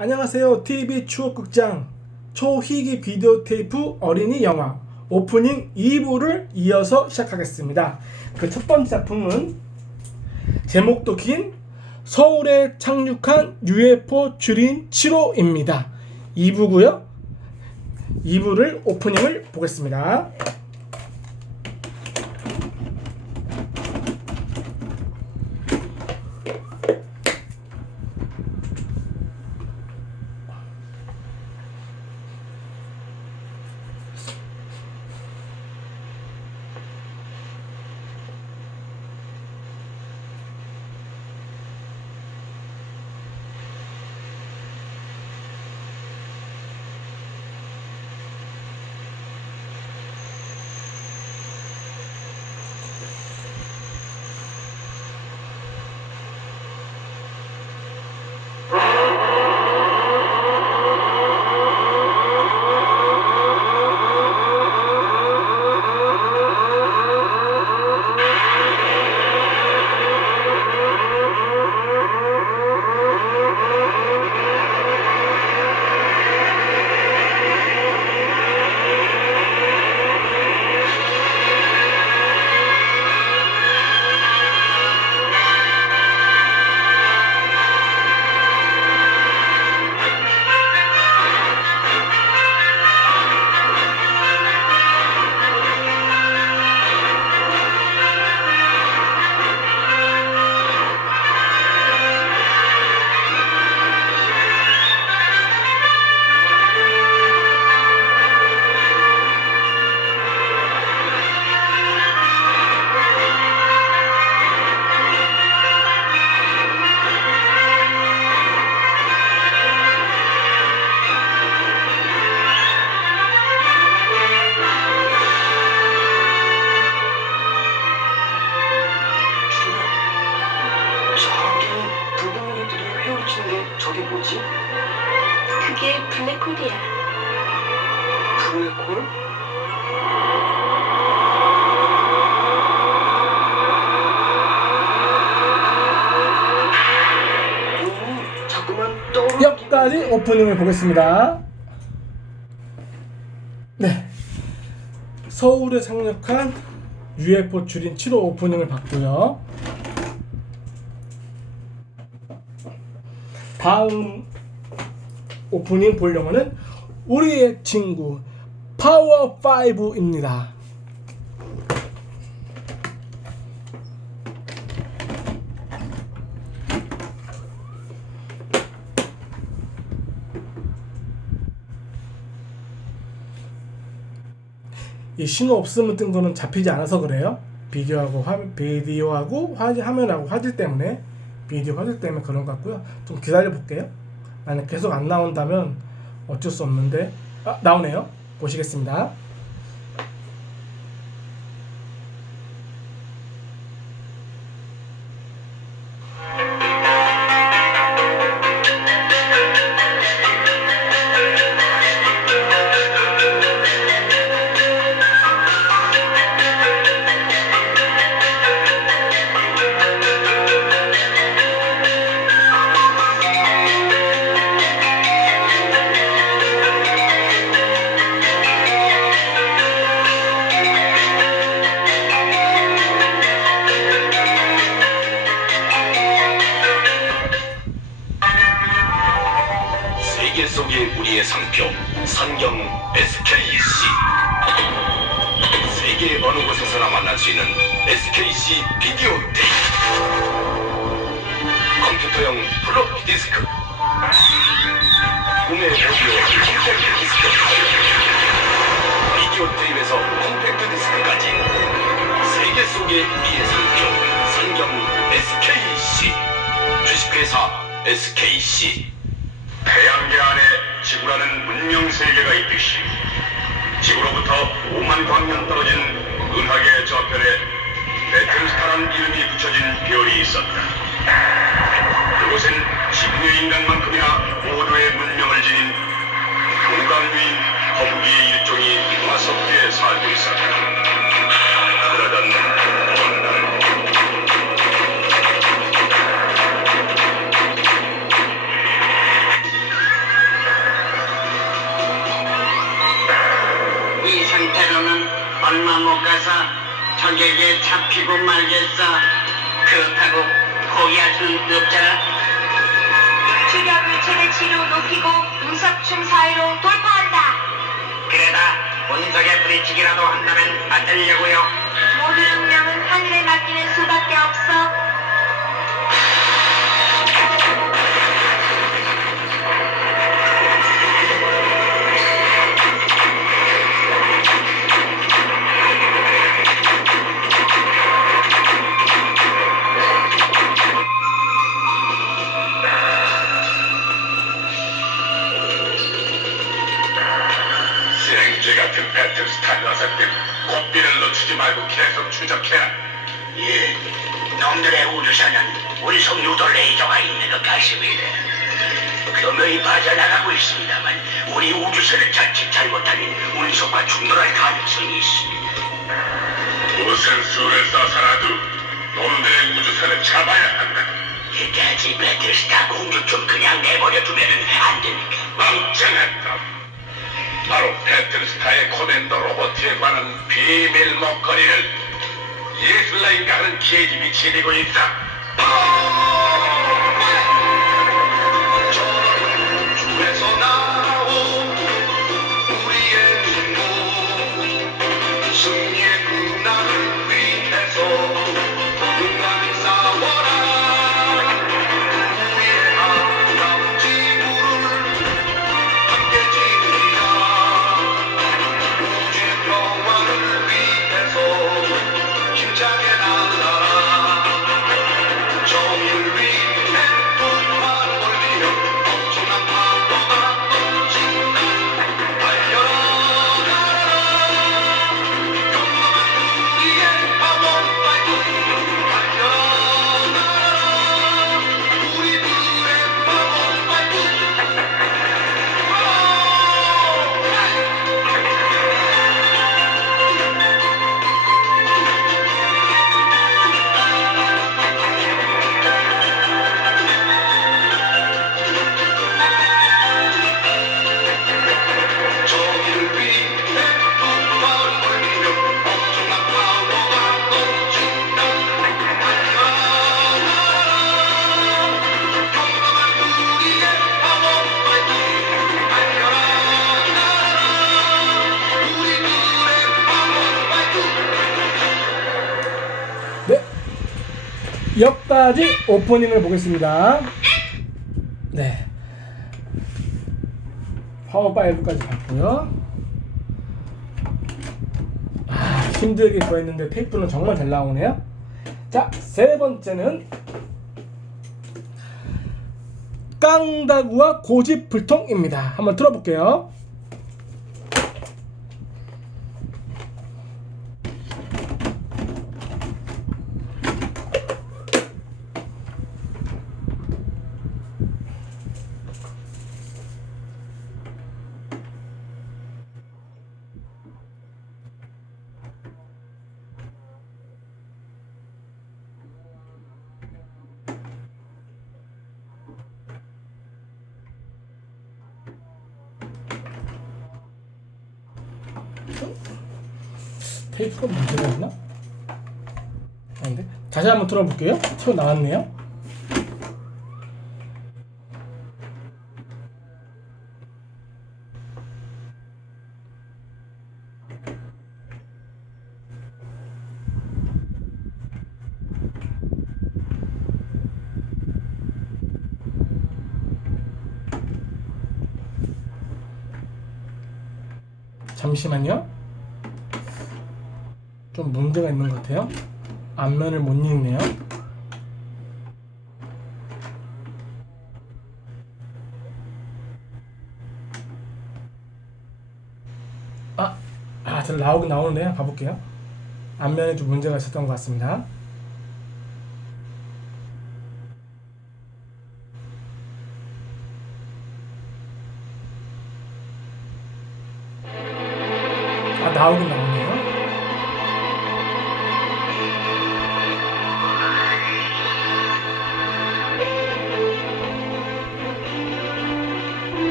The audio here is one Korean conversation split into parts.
안녕하세요. TV 추억극장 초희기 비디오 테이프 어린이 영화 오프닝 2부를 이어서 시작하겠습니다. 그 첫 번째 작품은 제목도 긴 서울에 착륙한 UFO 주린 7호입니다. 2부고요. 2부를 오프닝을 보겠습니다. 오프닝을 보겠습니다. 네. 서울에 상륙한 UFO 줄인 7호 오프닝을 봤고요. 다음 오프닝 볼 영화는 우리의 친구 파워 5입니다. 이 신호 없으면 뜬 거는 잡히지 않아서 그래요. 비디오하고 화, 비디오하고 화, 화면하고 화질 때문에 비디오 화질 때문에 그런 것 같고요. 좀 기다려 볼게요. 만약 계속 안 나온다면 어쩔 수 없는데 아, 나오네요. 보시겠습니다. 만날 수 있는 SKC 비디오 테이프. 컴퓨터용 플로피 디스크. 국내 오디오 컴팩트 디스크. 비디오 테이프에서 컴팩트 디스크까지 세계 속의 우리의 상표 산경 SKC 주식회사 SKC 태양계 안에 지구라는 문명 세계가 있듯이 지구로부터 5만 광년 떨어진 은하계 저편에 베틀스타란 이름이 붙여진 별이 있었다. 그곳엔 지구의 인간만큼이나 모두 수를 써서라도 놈들의 우주선을 잡아야 한다. 이까지 배틀스타 공주 좀 그냥 내버려 두면 안 됩니까? 멍청했다. 바로 배틀스타의 코맨더 로버트에 관한 비밀 먹거리를 예술라인가 하는 계집이 지니고 있다. 여기까지 오프닝을 보겠습니다. 네. 파워5까지 봤고요. 아, 힘들게 구했는데 테이프는 정말 잘 나오네요. 자, 세 번째는 깡다구와 고집불통입니다. 한번 들어볼게요. 테이프가 문제가 있나? 아닌데? 다시 한번 들어볼게요. 쳐 나왔네요. 잠시만요. 좀 문제가 있는 것 같아요. 앞면을 못 읽네요. 아, 아, 저 나오긴 나오는데요. 가볼게요. 앞면에 좀 문제가 있었던 것 같습니다. 아, 나오긴 나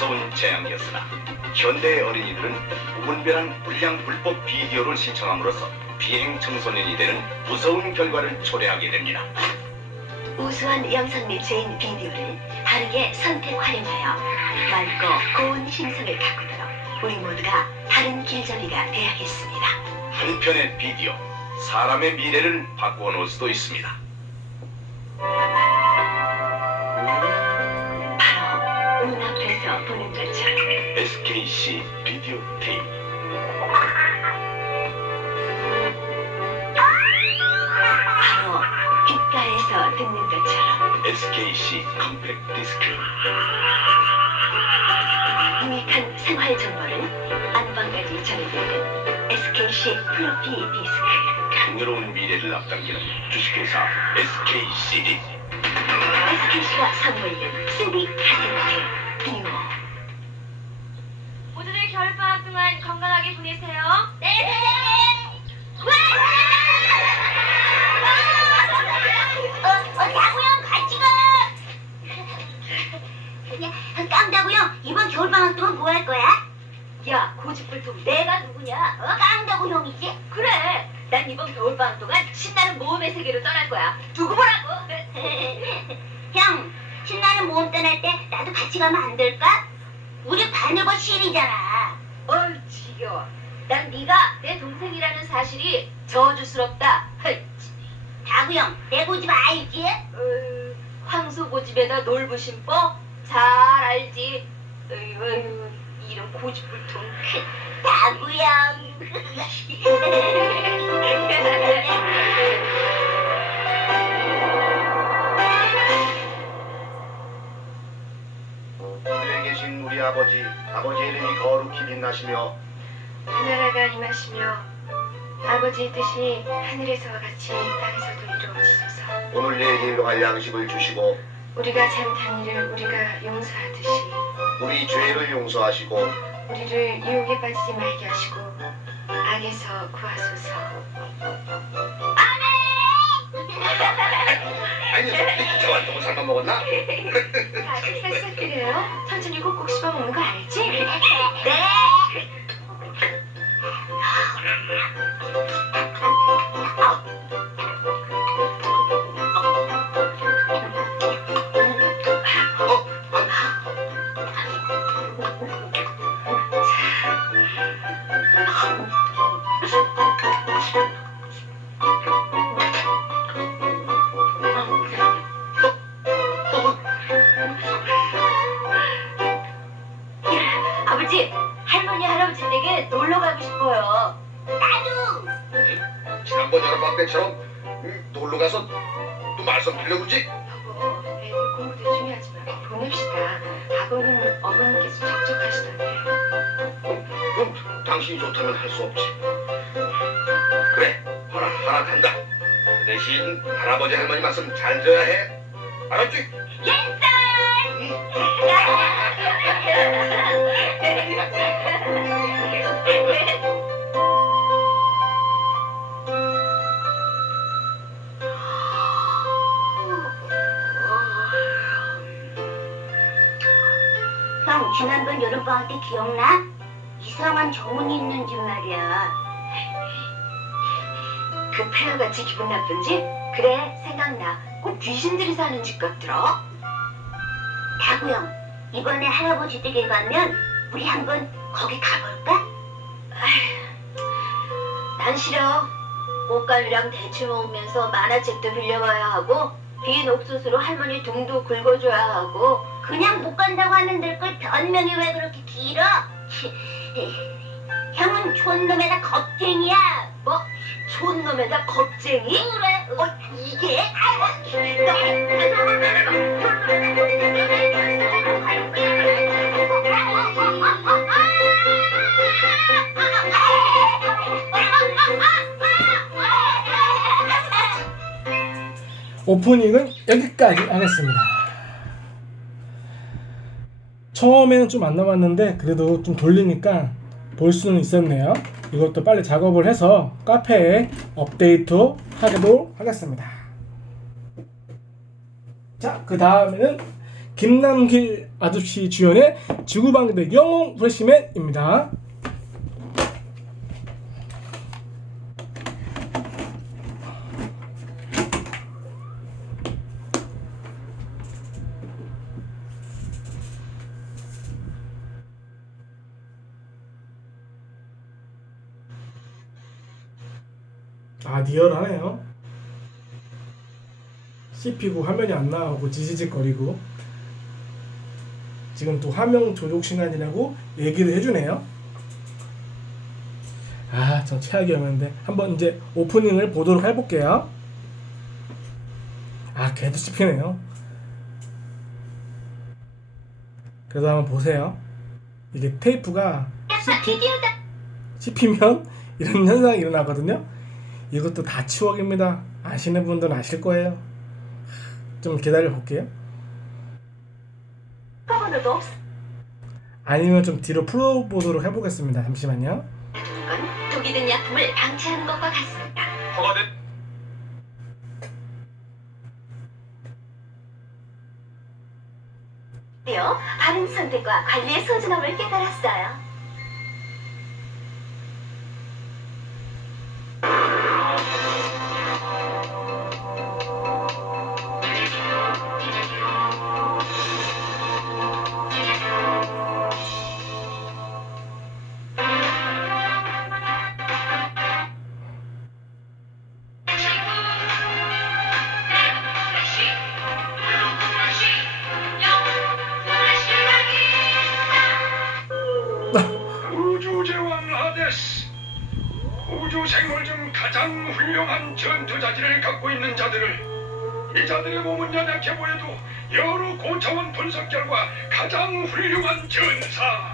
무서운 재앙이었으나 현대의 어린이들은 무분별한 불량 불법 비디오를 시청함으로써 비행 청소년이 되는 무서운 결과를 초래하게 됩니다. 우수한 영상 매체인 비디오를 바르게 선택 활용하여 맑고 고운 심성을 가꾸도록 우리 모두가 바른 길잡이가 되어야겠습니다. 한편의 비디오, 사람의 미래를 바꾸어 놓을 수도 있습니다. SKC 비디오 테이프. 바로 귓가에서 듣는 것처럼 SKC 컴팩트 디스크. 유익한 생활 정보를 안방까지 전해드리는 SKC 플로피 디스크 풍요로운 미래를 앞당기는 주식회사 SKCD. SKC가 선보이는 CD 카세트 비오 모두들 겨울방학 동안 건강하게 보내세요. 네! 어, 어, 야구형 같이 가! 야, 깡다구형, 이번 겨울방학 동안 뭐 할 거야? 야, 고집불통 내가 누구냐? 어? 깡다구형이지? 그래. 난 이번 겨울방학 동안 신나는 모험의 세계로 떠날 거야. 두고 보라고. 형, 신나는 모험 떠날 때 나도 같이 가면 안 될까? 우리 바늘버 실이잖아. 어이, 지겨워. 난 네가 내 동생이라는 사실이 저주스럽다. 헐, 다구 형, 내 고집 알지? 어이, 황소 고집에다 놀부심법 잘 알지. 어이, 어이, 이런 고집불통. 다구 형. 아버지, 아버지의 이름이 거룩히 빛나시며 하나라가 임하시며 아버지의 뜻이 하늘에서와 같이 땅에서도 이루어지소서. 오늘 내게 일용할 양식을 주시고 우리가 잘못한 일을 우리가 용서하듯이 우리 죄를 용서하시고 우리를 유혹에 빠지지 말게 하시고 악에서 구하소서. 아 니 저렇게 기차 활동을 삶아 먹었나? 다 식사 시작드려요 천천히 꼭꼭 씹어 먹는 거 알지? 네. 가서 또 말썽 피려고지? 여보 애들 공부도 중요하지 말고 보냅시다 아버님 어머님께서 적적하시던데 그럼 당신이 좋다면 할 수 없지. 그래, 허락, 허락한다. 그 대신 할아버지 할머니 말씀 잘 들어야 해. 알았지? 형, 지난번 여름방학 때 기억나? 이상한 정문이 있는 집 말이야. 그 폐하같이 기분 나쁜 집? 그래, 생각나. 꼭 귀신들이 사는 집 같더라. 다구형, 이번에 할아버지 댁에 가면 우리 한번 거기 가볼까? 난 싫어. 옷감이랑 대체 모으면서 만화책도 빌려와야 하고 빈 옥수수로 할머니 등도 긁어줘야 하고 그냥 못 간다고 될걸 변명이 왜 그렇게 길어? 형은 촌놈에다 겁쟁이야. 뭐? 촌놈에다 겁쟁이? 그래. 어, 이게? 오프닝은 여기까지 하겠습니다. 처음에는 좀 안 남았는데 그래도 좀 돌리니까 볼 수는 있었네요. 이것도 빨리 작업을 해서 카페에 업데이트 하도록 하겠습니다. 자, 그 다음에는 김남길 아저씨 주연의 지구방대 영웅 프레시맨입니다. 아 리얼하네요. 씹히고 화면이 안 나오고 지지직거리고 지금 또 화면 조작 시간이라고 얘기를 해주네요. 아, 전 최악이었는데 한번 이제 오프닝을 보도록 해볼게요. 아, 걔도 씹히네요. 그래도 한번 보세요. 이게 테이프가 씹히, 씹히면 이런 현상이 일어나거든요. 이것도 다 추억입니다. 아시는 분들은 아실 거예요. 좀 기다려 볼게요. 아니면 좀 뒤로 풀어보도록 해보겠습니다. 잠시만요. 건 독이 든 약품을 방치하는 것과 같습니다. 허가된 요 바른 선택과 관리의 소중함을 깨달았어요. 생물 중 가장 훌륭한 전투자질을 갖고 있는 자들을 이 자들의 몸은 연약해 보여도 여러 고차원 분석 결과 가장 훌륭한 전사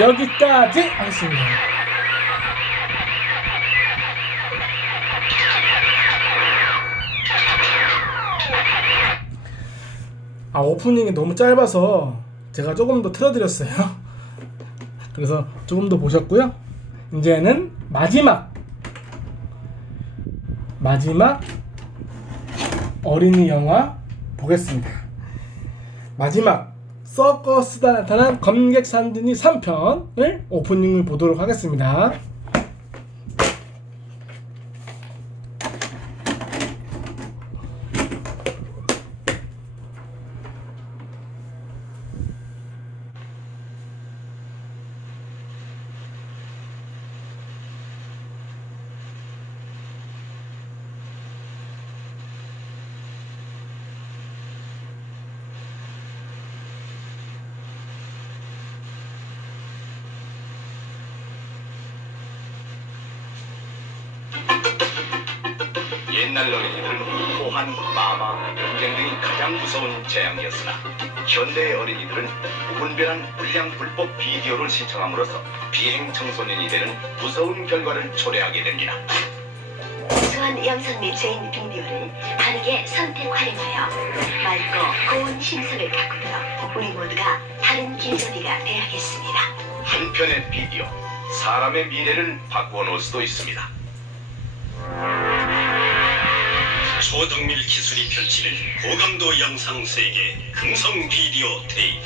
여기까지 하겠습니다. 아 오프닝이 너무 짧아서 제가 조금 더 틀어드렸어요. 그래서 조금 더 보셨고요. 이제는 마지막 마지막 어린이 영화 보겠습니다. 마지막 서커스다 나타난 검객 산드니 3편을 오프닝을 보도록 하겠습니다. 무분별한 불량 불법 비디오를 시청함으로써 비행 청소년이 되는 무서운 결과를 초래하게 됩니다. 우수한 영상 매체인 비디오를 바르게 선택 활용하여 맑고 고운 심성을 가꾸도록 우리 모두가 다른 길잡이가 되야겠습니다. 한 편의 비디오, 사람의 미래를 바꾸어 놓을 수도 있습니다. 초정밀 기술이 펼치는 고감도 영상 세계 금성 비디오 테이프.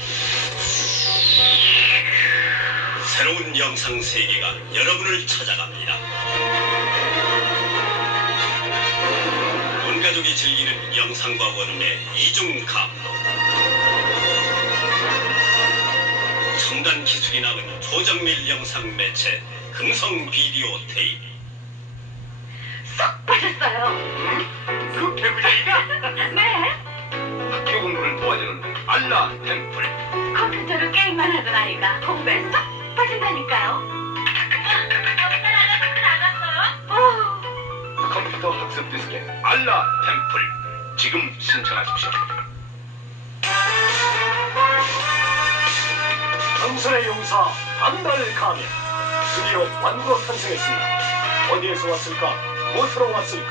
새로운 영상 세계가 여러분을 찾아갑니다. 온 가족이 즐기는 영상과 원음의 이중 감독. 첨단 기술이 나은 초정밀 영상 매체 금성 비디오 테이프. 쏙 빠졌어요. 알라 템플. 컴퓨터로 게임만 하던 아이가 공부에 쏙 빠진다니까요. 어, 컴퓨터 학습 디스켓 알라 템플. 지금 신청하십시오. 전설의 용사 반달 가면 드디어 완도 탄생했습니다. 어디에서 왔을까? 무엇으로 왔습니까?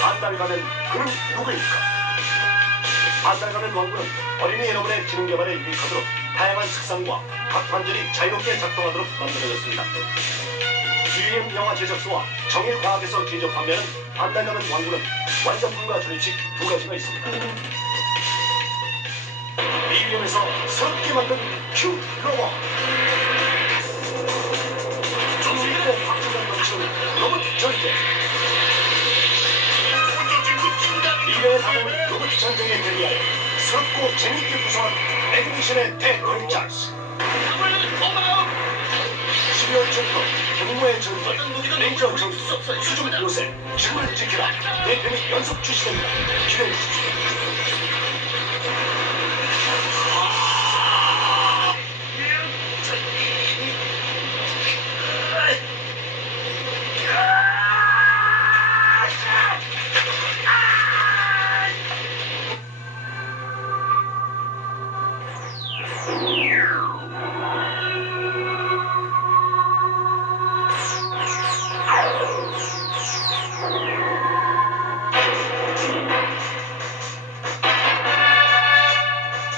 반달 가면 그는 누구입니까? 반달가면 왕국은 어린이 여러분의 지능 개발에 유익하도록 다양한 색상과 각 관절이 자유롭게 작동하도록 만들어졌습니다. UM 영화 제작소와 정일과학에서 제조 판매하는 반달가면 왕국은 완전품과 조립식 두 가지가 있습니다. 미비엠에서 새롭게 만든 큐 로봇 정수인의 박진감 넘치는 로봇 전개 미래의 다른 로봇 전쟁에 대비하여 새롭고 재밌게 구성한 애니메이션의 대걸작 12월 초부터 경무의 전설, 레이저 전투, 수중 요새, 지구를 지키라 네 편이 연속 출시됩니다. 기대해 주십시오.